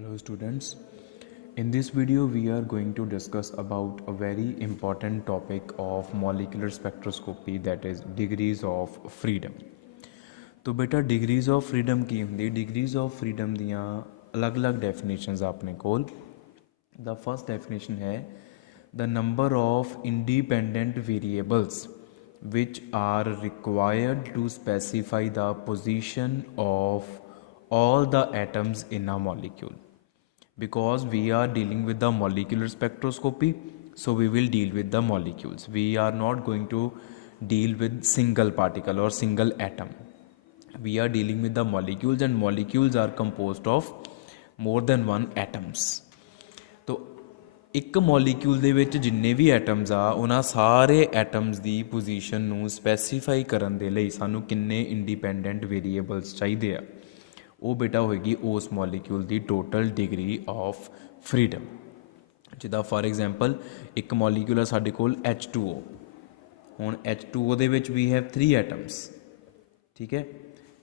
Hello students, in this video we are going to discuss about a very important topic of molecular spectroscopy, that is degrees of freedom। तो बेटा degrees of freedom की होंगी? Degrees of freedom दियाँ अलग अलग definitions अपने कोल। The first definition है the number of independent variables which are required to specify the position of all the atoms in a molecule। Because we are dealing with the molecular spectroscopy, so we will deal with the molecules. We are not going to deal with single particle or single atom. We are dealing with the molecules, and molecules are composed of more than one atoms। तो ਇੱਕ molecule ਦੇ ਵਿੱਚ ਜਿੰਨੇ ਵੀ atoms ਆ ਉਹਨਾਂ ਸਾਰੇ atoms ਦੀ position ਨੂੰ specify ਕਰਨ ਦੇ ਲਈ ਸਾਨੂੰ ਕਿੰਨੇ ਇੰਡੀਪੈਂਡੈਂਟ ਵੇਰੀਏਬਲਸ ਚਾਹੀਦੇ ਆ, ਉਹ ਬੇਟਾ ਹੋਏਗੀ ਉਸ molecule the total degree of freedom. ਜਿੱਦਾਂ ਫਾਰ ਐਗਜ਼ਾਮਪਲ ਇੱਕ ਮੋਲੀਕਿਊਲ ਆ ਸਾਡੇ ਕੋਲ H2O। ਹੁਣ H2O ਦੇ ਵਿੱਚ ਵੀ ਹੈਵ 3 ਐਟਮਸ, ਠੀਕ ਹੈ।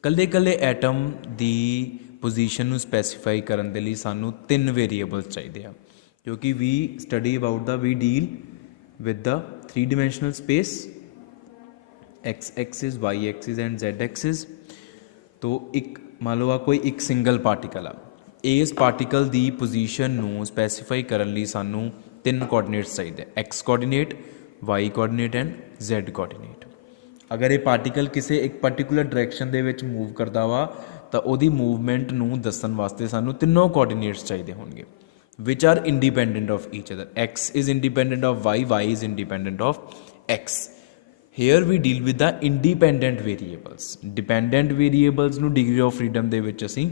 ਕੱਲੇ ਕੱਲੇ ਐਟਮ ਦੀ ਪੋਜੀਸ਼ਨ ਨੂੰ ਸਪੈਸੀਫਾਈ ਕਰਨ ਦੇ ਲਈ ਸਾਨੂੰ 3 ਵੇਰੀਏਬਲਸ ਚਾਹੀਦੇ ਆ, क्योंकि we study about the we deal with the 3 dimensional space, x axis, y axis and z axis. तो एक मान लो कोई एक सिंगल पार्टिकल आ, इस पार्टिकल की पोजीशन नू स्पैसीफाई करने लई सानू 3 कोआर्डिनेट्स चाहिए, x coordinate, y coordinate and z coordinate. अगर ये पार्टिकल किसी एक particular direction they which move करता वा तो उहदी मूवमेंट नू दस्सण वास्ते सानू तीनों कोआर्डिनेट्स चाहिए होणगे which are independent of each other। x is independent of y, y is independent of x। Here we deal with the independent variables। Dependent variables ਨੂੰ degree of freedom ਦੇ ਵਿੱਚ ਅਸੀਂ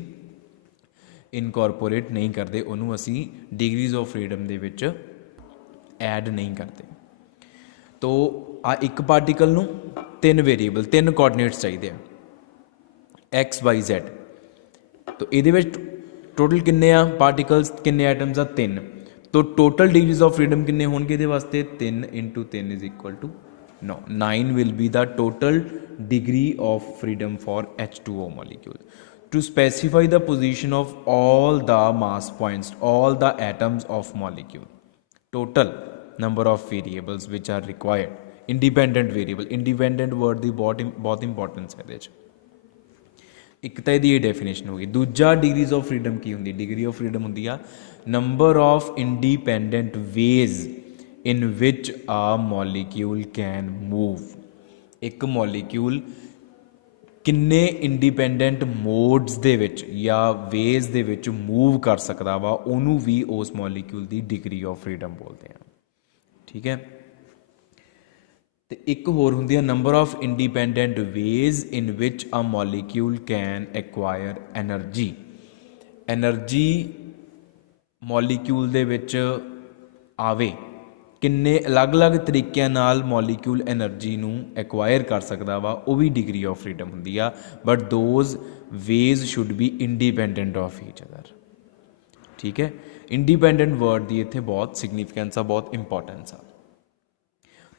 incorporate ਨਹੀਂ ਕਰਦੇ, ਉਹਨੂੰ ਅਸੀਂ degrees of freedom ਦੇ ਵਿੱਚ add ਨਹੀਂ ਕਰਦੇ। तो ਆ ਇੱਕ ਪਾਰਟੀਕਲ ਨੂੰ 3 ਵੇਰੀਏਬਲ 3 ਕੋਆਰਡੀਨੇਟਸ ਚਾਹੀਦੇ ਆ, x y z। तो ਇਹਦੇ ਵਿੱਚ टोटल किन्ने आ पार्टिकल्स, किन्ने एटम्स आ 3। तो टोटल डिग्रीज ऑफ फ्रीडम किन्ने होणगे इहदे वास्ते? 3 × 3 is equal to 9। 9 will be the total degree of freedom for H2O molecule। To specify the position of all the mass points, all the atoms of molecule, total number of variables which are required, independent variable. Independent word की बहुत importance है। एक तो ये definition होगी। दूजा degrees of freedom की होंगी? डिग्री ऑफ फ्रीडम होंगी आ number of independent ways in which a molecule can move. एक मॉलीक्यूल किन्ने इंडिपेंडेंट मोड्स दे विच या वेज दे विच मूव कर सकता वा, उन्होंने भी उस मॉलीक्यूल की डिग्री ऑफ फ्रीडम बोलते हैं, ठीक है। तो एक होर होंदी है number of independent ways in which a molecule can acquire energy. Energy molecule दे विच आवे, किन्ने अलग अलग तरीक़िਆਂ नाल मॉलीक्यूल एनर्जी नू एक्वायर कर सकता वा, वो भी डिग्री ऑफ फ्रीडम होंदी आ। But those ways should be independent of each other, ठीक है। इंडिपेंडेंट वर्ड की इत्थे बहुत सिग्निफिकेंस आ, बहुत इंपॉर्टेंस आ।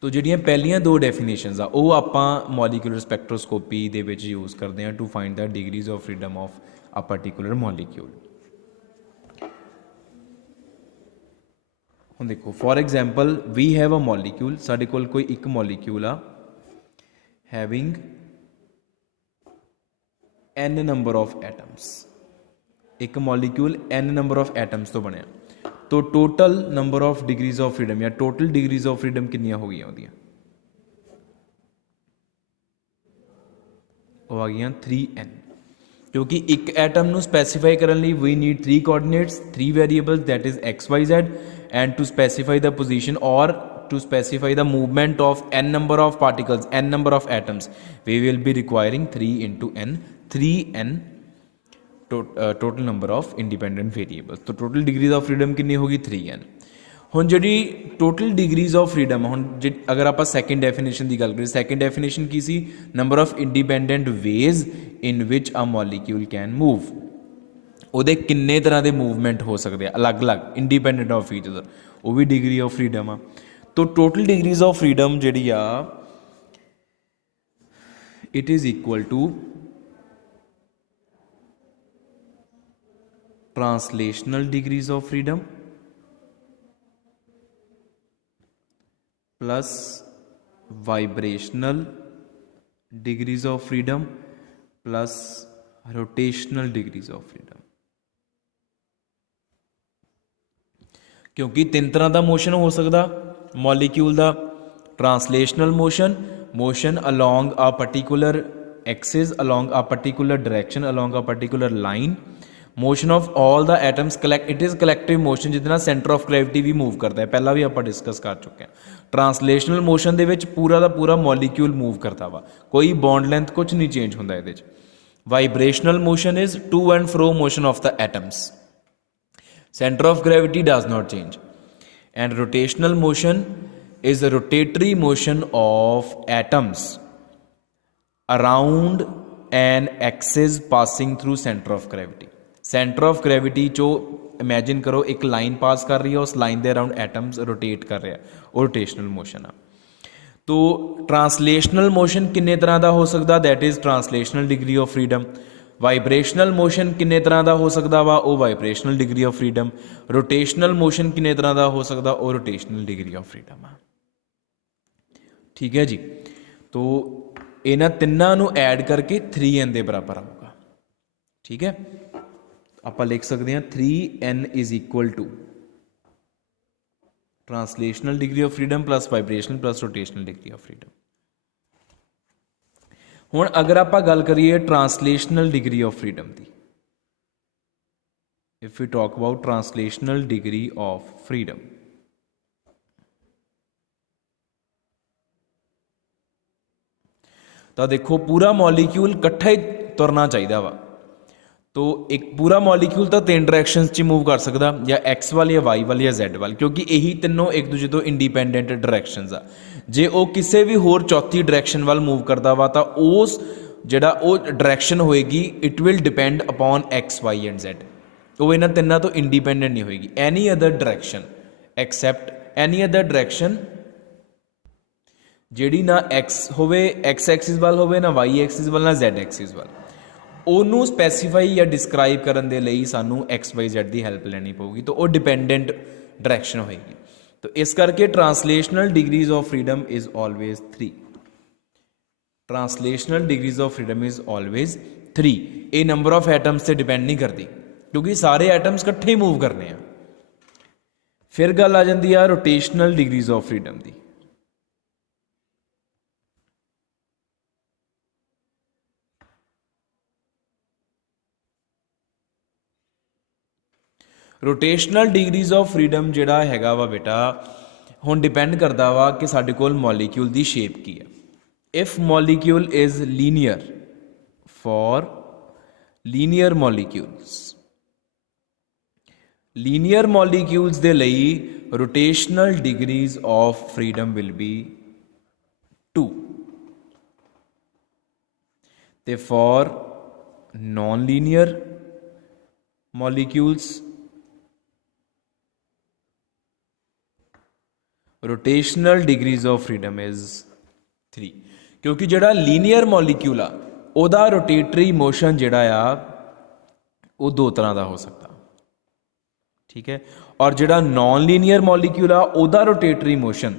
तो जिहड़ियां पहलियां 2 डेफिनेशनस आ वो आपां मॉलीक्यूलर स्पैक्ट्रोस्कोपी दे विच यूज़ करते हैं to find the degrees of freedom of a particular molecule. हुण देखो for example we have a molecule, साडे कोल कोई एक मॉलीक्यूल आ having n number of atoms. एक molecule n number of atoms तो बनिया। तो total number of degrees of freedom या टोटल डिग्रीज ऑफ फ्रीडम कितनियां हो गई? वो आ गई 3n। क्योंकि एक एटम नू स्पैसीफाई करने लई we need 3 coordinates, 3 variables, that is x y z। And to specify the position और to specify the movement of n number of particles, n number of atoms, we will be requiring 3 × n, 3n total number of independent variables. तो total degrees of freedom कितनी होगी? 3n। हुण जी total degrees of freedom, हुण अगर आप second definition की गल करें, सैकेंड डेफिनेशन की सी? Number of independent ways in which a molecule can move. उहदे किन्ने तरह के मूवमेंट हो सकते हैं अलग अलग, इंडिपेंडेंट ऑफ ईच अदर, वो भी डिग्री ऑफ फ्रीडम आ। तो टोटल डिग्रीज ऑफ फ्रीडम जी आ it is equal to translational degrees of freedom plus vibrational degrees of freedom plus rotational degrees of freedom. क्योंकि तीन तरह का मोशन हो सकता मॉलीक्यूल का, translational motion, motion along a particular axis, along a particular direction, along a particular line, motion of all the atoms collect, it is collective motion जिहदे centre of gravity भी move करता है, पहला भी आप डिस्कस कर चुके हैं। ट्रांसलेशनल मोशन दे विच पूरा का पूरा मॉलीक्यूल मूव करता वा, कोई बॉन्ड लेंथ कुछ नहीं चेंज होंदा इहदे च। Vibrational motion is to and fro motion of the atoms, center of gravity does not change, and rotational motion is a rotatory motion of atoms around an axis passing through center of gravity। center of gravity जो imagine करो एक line पास कर रही है, उस line के around atoms rotate कर रहा है, वो रोटेशनल मोशन है। तो ट्रांसलेशनल मोशन किन्ने तरह का हो सकता, that is translational degree of freedom. Vibrational motion किन्ने तरह का हो सकता वा, वो vibrational degree of freedom. Rotational motion किन्ने तरह का हो सकता, वो रोटेशनल डिग्री ऑफ फ्रीडम है। ठीक है जी, तो इन्हां तिन्नां नूं ऐड करके 3n के बराबर आऊगा। ठीक है, आप लिख सकते हैं 3n is equal to translational degree of freedom plus vibrational plus rotational degree of freedom. हुण अगर आप गल करिए ट्रांसलेशनल डिग्री ऑफ फ्रीडम की, if you talk about translational degree of freedom, तो देखो पूरा मॉलीक्यूल इकट्ठा ही तुरना चाहिए वा। तो एक पूरा मॉलीक्यूल तो तीन डायरैक्शनस च मूव कर सकता, या एक्स वाल या वाई वाल या जैड वाल, क्योंकि यही तीनों एक दूसरे तो इंडिपेंडेंट डायरैक्शनस आ। जे वो किसी भी होर चौथी डायरैक्शन वाल मूव करता वा तो उस जिहड़ा वो डायरैक्शन होएगी it will depend upon X Y and Z, वो इन्हां तिन्नां तो इंडिपेंडेंट नहीं होएगी। Any other direction except any other direction जिहड़ी ना एक्स होवे एक्स एक्सिस वाल होवे, ना वाई एक्सिस वाल, ना जैड एक्सिस वाल, ਉਹਨੂੰ स्पैसीफाई या डिस्क्राइब करने के लिए सानू एक्स वाई जैड की हैल्प लेनी पऊगी, तो वो डिपेंडेंट डायरैक्शन होएगी। तो इस करके translational degrees of freedom is always 3। Translational degrees of freedom is always 3। ये नंबर ऑफ एटम्स से डिपेंड नहीं करती, क्योंकि सारे एटम्स इकट्ठे ही मूव करने हैं। फिर गल आ जाती है रोटेशनल डिग्रीज ऑफ फ्रीडम की। रोटेशनल डिग्रीज ऑफ फ्रीडम जिहड़ा हैगा वा बेटा हुण डिपेंड करता वा कि साडे कोल मॉलीक्यूल की शेप की है। If molecule is linear, for linear molecules, linear molecules दे लई rotational degrees of freedom will be 2, ते for non linear molecules rotational degrees of freedom is 3। क्योंकि जिहड़ा लीनियर मॉलीक्यूल आ उहदा रोटेटरी मोशन जिहड़ा आ वो 2 तरह का हो सकता। ठीक है, और जिहड़ा नॉन लीनियर मॉलीक्यूल आ उहदा रोटेटरी मोशन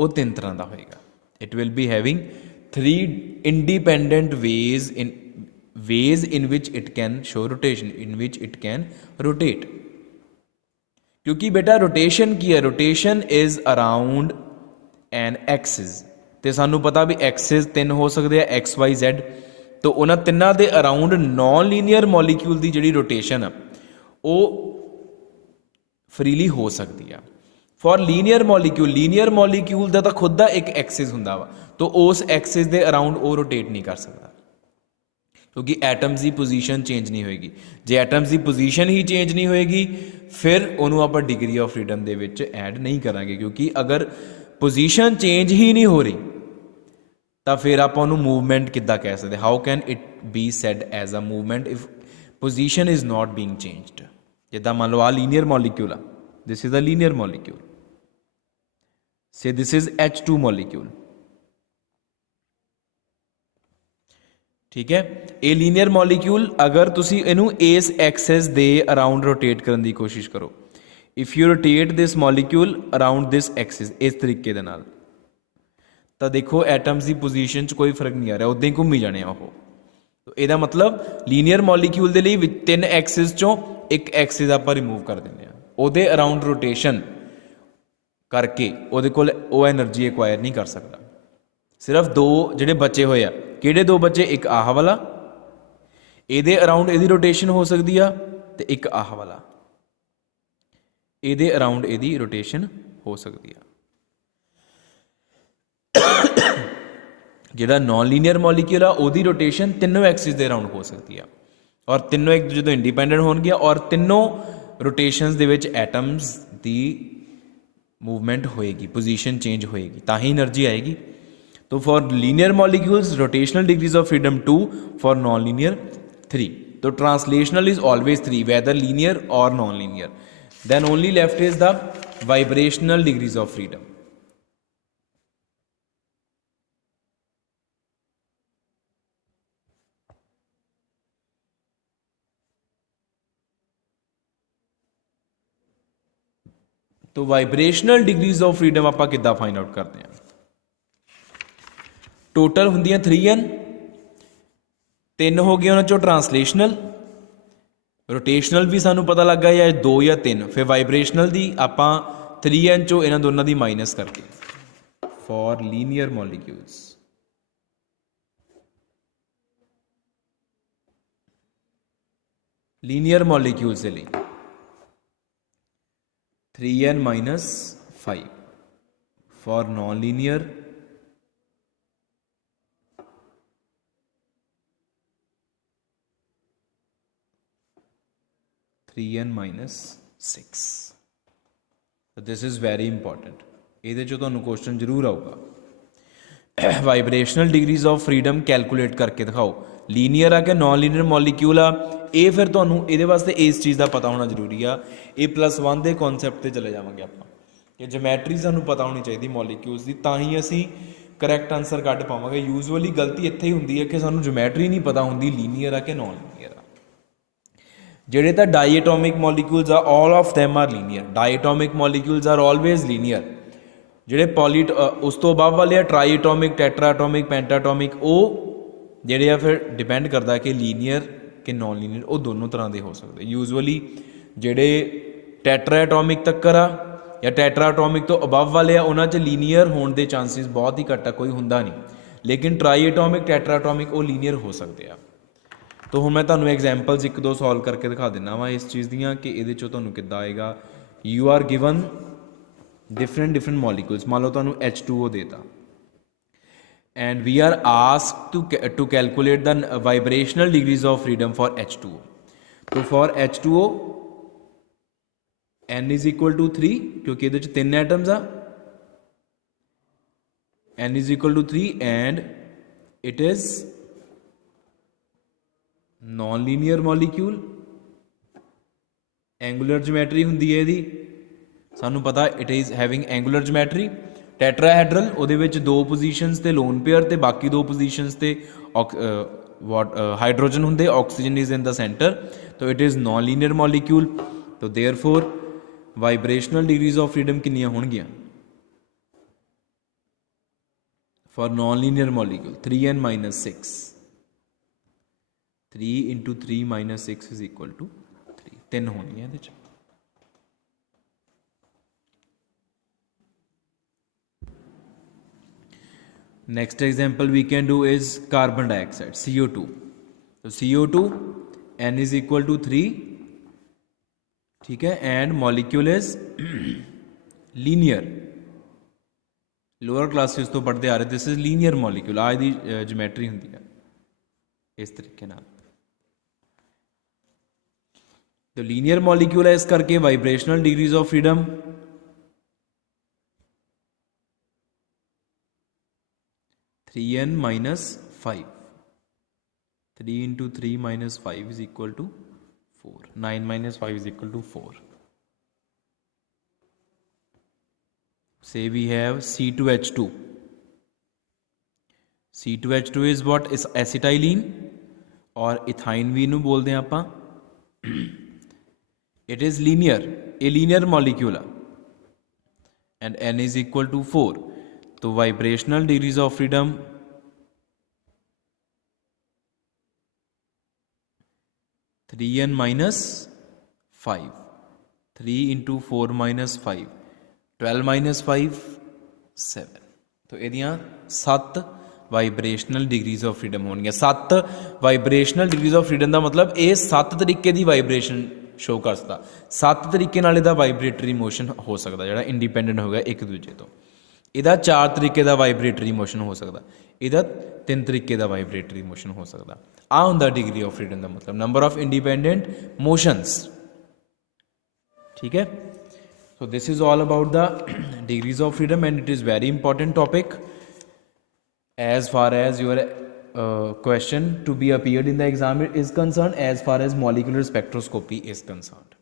वो 3 तरह का होएगा। It will be having 3 independent ways in which it can show rotation, in which it can rotate। क्योंकि बेटा रोटेशन की है, rotation is around an axis, तो सानू पता भी एक्सिस 3 हो सकते हैं, एक्स वाई जैड, तो उन्होंने तिन्ना दे अराउंड नॉन लीनियर मॉलीक्यूल की जी रोटेशन है वो फ्रीली हो सकती है। फॉर लीनियर मॉलीक्यूल का तो खुद का एक एक्सिस हुंदा वा, तो उस एक्सिस के अराउंड वो रोटेट नहीं कर सकता, क्योंकि एटम्स की पोजीशन चेंज नहीं होएगी। जे एटम्स की पोजीशन ही चेंज नहीं होएगी फिर उन्होंने आप degree of freedom they which add नहीं करांगे, क्योंकि अगर पोजीशन चेंज ही नहीं हो रही तो फिर आप मूवमेंट किद्दां कह सकते, how can it be said as a movement if position is not being changed. जिद्दां मान लो आ लीनियर मॉलीक्यूल आ, this is a linear molecule, say this is H2 molecule. ठीक है। ये लीनियर मॉलिक्यूल अगर तुसी इनू इस एक्सिस दे अराउंड रोटेट करने की कोशिश करो, if you rotate this molecule around this axis इस तरीके दे नाल, तो देखो एटम्स की पोजीशन च कोई फर्क नहीं आ रहा, उदां ही घूमी जाने वो। तो यदा मतलब लीनियर मॉलिक्यूल के लिए 3 एक्सिस चों एक एक्सिस आप रिमूव कर देंगे, ਉਹਦੇ अराउंड रोटेशन करके ਉਹਦੇ ਕੋਲ ਉਹ एनर्जी एक्वायर नहीं कर सकता। सिर्फ 2 ਜਿਹੜੇ बचे हुए आ, ਕਿਹੜੇ 2 बचे, एक आह वाला ਇਹਦੇ अराउंड ਇਹਦੀ रोटेशन हो सकती आ, ਤੇ एक आह वाला ਇਹਦੇ अराउंड ਇਹਦੀ रोटेशन हो सकती है। ਜਿਹੜਾ नॉन लीनियर मॉलिक्यूल आ ਉਹਦੀ रोटेशन तीनों एक्सिस के अराउंड हो सकती है, और तीनों एक दूसरे तो इंडिपेंडेंट होणगे, और तीनों रोटेशनस दे विच एटम्स की मूवमेंट होएगी, पोजीशन चेंज होएगी, ता ही एनर्जी आएगी। तो for linear molecules rotational degrees of freedom 2, for non linear 3। तो translational is always 3 whether linear और non linear. Then only left is the vibrational degrees of freedom. तो वाइब्रेशनल डिग्रीज ऑफ फ्रीडम आप कि find out करते हैं, total होंदियां 3n, 3 हो गए उन्होंने ट्रांसलेशनल, रोटेशनल भी सानू पता लग गया या 2 या 3, फिर वाइब्रेशनल दी आप 3n चो इन्होंने दोनों की माइनस करके। फॉर लीनियर मॉलिक्यूल्स के लिए 3n minus 5, for non-linear 3n minus 6। So this is very important, ਇਹਦੇ ਚੋਂ ਤੁਹਾਨੂੰ क्वेश्चन जरूर आऊगा। Vibrational degrees of freedom calculate करके दिखाओ, लीनियर आ कि नॉन लीनियर मॉलिक्यूल आ, ये फिर ਤੁਹਾਨੂੰ ਇਹਦੇ ਵਾਸਤੇ ਇਸ ਚੀਜ਼ ਦਾ ਪਤਾ ਹੋਣਾ ਜ਼ਰੂਰੀ ਆ। ਇਹ +1 ਦੇ ਕਨਸੈਪਟ ਤੇ ਚਲੇ ਜਾਵਾਂਗੇ ਆਪਾਂ ਕਿ ਜਿਓਮੈਟਰੀ ਸਾਨੂੰ ਪਤਾ ਹੋਣੀ ਚਾਹੀਦੀ ਮੋਲੀਕਿਊਲਸ ਦੀ, ਤਾਂ ਹੀ ਅਸੀਂ ਕਰੈਕਟ ਆਨਸਰ ਕੱਢ ਪਾਵਾਂਗੇ। ਯੂਜੂਅਲੀ ਗਲਤੀ ਇੱਥੇ ਹੀ ਹੁੰਦੀ ਹੈ ਕਿ ਸਾਨੂੰ ਜਿਓਮੈਟਰੀ ਨਹੀਂ ਪਤਾ ਹੁੰਦੀ ਲੀਨੀਅਰ ਆ ਕਿ ਨॉन ਲੀਨੀਅਰ ਆ। ਜਿਹੜੇ ਤਾਂ ਡਾਈਐਟੋਮਿਕ ਮੋਲੀਕਿਊਲਸ ਆ all of them are linear, diatomic molecules are always linear. ਜਿਹੜੇ ਉਸ ਤੋਂ ਅਬਵ ਵਾਲੇ ਆ ਟ੍ਰਾਈਐਟੋਮਿਕ, ਟੈਟਰਾਟੋਮਿਕ, ਪੈਂਟਾਟੋਮਿਕ, ਉਹ ਜਿਹੜੇ ਆ ਫਿਰ ਡਿਪੈਂਡ ਕਰਦਾ ਕਿ ਲੀਨੀਅਰ कि नॉन लीनियर, वो दोनों तरह के हो सकते। यूजअली जेडे टैट्राएटोमिक तक्कर आ या टैट्राएटोमिक तो अबव वाले आ, उन्होंने लीनियर होने के चांसिस बहुत ही घट आ, कोई होंदा नहीं। लेकिन ट्राईएटोमिक, टैट्राएटोमिक वो लीनियर हो सकते हैं। तो हुण मैं तुहानूं एग्जाम्पल्स 1-2 सॉल्व करके दिखा दिना वा इस चीज़ दियाँ कि ये तुहानूं किद्दां आएगा। यू आर गिवन डिफरेंट मॉलीक्यूल्स, मान लो तुहानूं H2O देता, and we are asked to calculate the vibrational degrees of freedom for H2O. तो for H2O n is equal to 3, क्योंकि ये 3 एटम्स आ, n is equal to 3 and it is non-linear molecule। Angular geometry होंदी है इहदी, सानू पता it is having angular geometry। टैट्राहेड्रल ਉਹਦੇ ਵਿੱਚ 2 पोजीशनस ਤੇ लोन पेयर ਤੇ बाकी 2 पोजीशनस ਤੇ हाइड्रोजन ਹੁੰਦੇ, oxygen is in the centre. तो it is non linear molecule. तो therefore vibrational degrees of freedom कितनियां होणगियां for non linear molecule 3n minus 6, 3 into 3 minus 6 is equal to 3, 3 होणगियां ਇਹਦੇ ਚ। Next example we can do is carbon dioxide, CO2। तो CO2 n is equal to 3, ठीक है, and molecule is linear। Lower classes तो पढ़ते आ रहे, this is linear molecule, आज दी geometry होंदी है इस तरीके नाल। तो लीनियर मॉलिक्यूल है, इस करके vibrational degrees of freedom 3n minus 5, 3 into 3 minus 5 is equal to 4, 9 minus 5 is equal to 4। Say we have C2H2, C2H2 is what? Is acetylene, और इथाइन भी इनू बोलते हैं आपां। It is linear, a linear molecule and n is equal to 4। तो vibrational degrees of freedom 3n minus 5, 3 into 4 minus 5, 12 minus 5 7। तो ਇਹਦੀਆਂ 7 ਵਾਈਬ੍ਰੇਸ਼ਨਲ degrees of freedom ਹੋਣਗੀਆਂ। 7 ਵਾਈਬ੍ਰੇਸ਼ਨਲ ਡਿਗਰੀਜ਼ ਆਫ ਫਰੀडम ਦਾ ਮਤਲਬ ਇਹ 7 ਤਰੀਕੇ ਦੀ ਵਾਈਬ੍ਰੇਸ਼ਨ ਸ਼ੋ ਕਰ ਸਕਦਾ। 7 ਤਰੀਕੇ ਨਾਲ ਇਹਦਾ ਵਾਈਬ੍ਰੇਟਰੀ ਮੋਸ਼ਨ ਹੋ ਸਕਦਾ ਜਿਹੜਾ ਇੰਡੀਪੈਂਡੈਂਟ ਹੋਗਾ ਇੱਕ ਦੂਜੇ ਤੋਂ। ਇਹਦਾ 4 ਤਰੀਕੇ ਦਾ ਵਾਈਬ੍ਰੇਟਰੀ ਮੋਸ਼ਨ ਹੋ ਸਕਦਾ, ਇਹਦਾ 3 ਤਰੀਕੇ ਦਾ ਵਾਈਬ੍ਰੇਟਰੀ ਮੋਸ਼ਨ ਹੋ ਸਕਦਾ। ਆ ਹੁੰਦਾ ਡਿਗਰੀ ਆਫ ਫਰੀडम ਦਾ ਮਤਲਬ, ਨੰਬਰ ਆਫ ਇੰਡੀਪੈਂਡੈਂਟ ਮੋਸ਼ਨਸ। ठीक है, so this is all about the degrees of freedom and it is very important topic as far as your question to be appeared in the exam is concerned, as far as molecular spectroscopy is concerned.